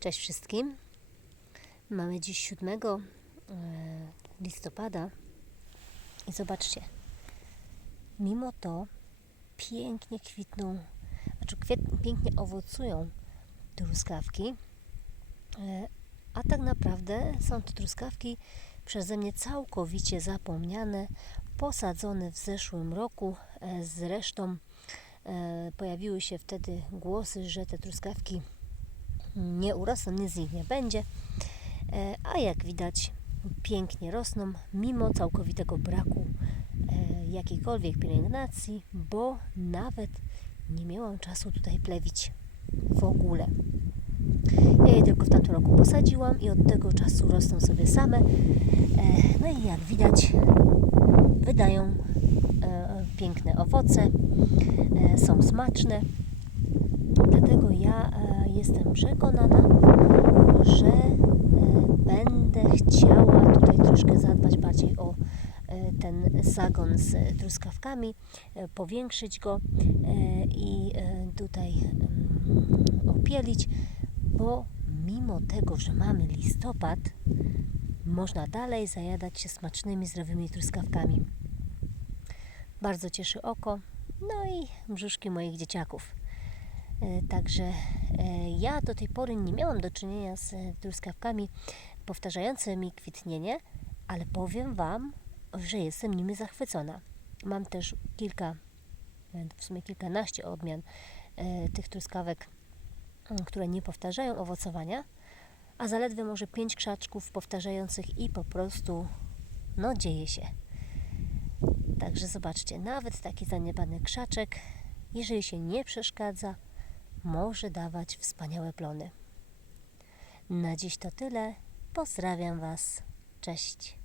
Cześć wszystkim. Mamy dziś 7 e, listopada i zobaczcie, mimo to pięknie kwitną, znaczy kwiet, pięknie owocują truskawki, e, a tak naprawdę są to truskawki przeze mnie całkowicie zapomniane, posadzone w zeszłym roku. E, Zresztą pojawiły się wtedy głosy, że te truskawki nie urosną, nic z nich nie będzie. E, A jak widać, pięknie rosną, mimo całkowitego braku e, jakiejkolwiek pielęgnacji, bo nawet nie miałam czasu tutaj plewić w ogóle. Ja je tylko w tamtym roku posadziłam i od tego czasu rosną sobie same. E, No i jak widać, wydają piękne owoce, są smaczne. Dlatego ja e, jestem przekonana, że e, będę chciała tutaj troszkę zadbać bardziej o e, ten zagon z truskawkami, powiększyć go i tutaj mm, opielić, bo mimo tego, że mamy listopad, można dalej zajadać się smacznymi, zdrowymi truskawkami. Bardzo cieszy oko, no i brzuszki moich dzieciaków. E, Także e, ja do tej pory nie miałam do czynienia z e, truskawkami powtarzającymi kwitnienie, ale powiem Wam, że jestem nimi zachwycona. Mam też kilka, w sumie kilkanaście odmian tych truskawek, m, które nie powtarzają owocowania, a zaledwie może pięć krzaczków powtarzających i po prostu, no dzieje się. Także zobaczcie, nawet taki zaniedbany krzaczek, jeżeli się nie przeszkadza, może dawać wspaniałe plony. Na dziś to tyle. Pozdrawiam Was. Cześć.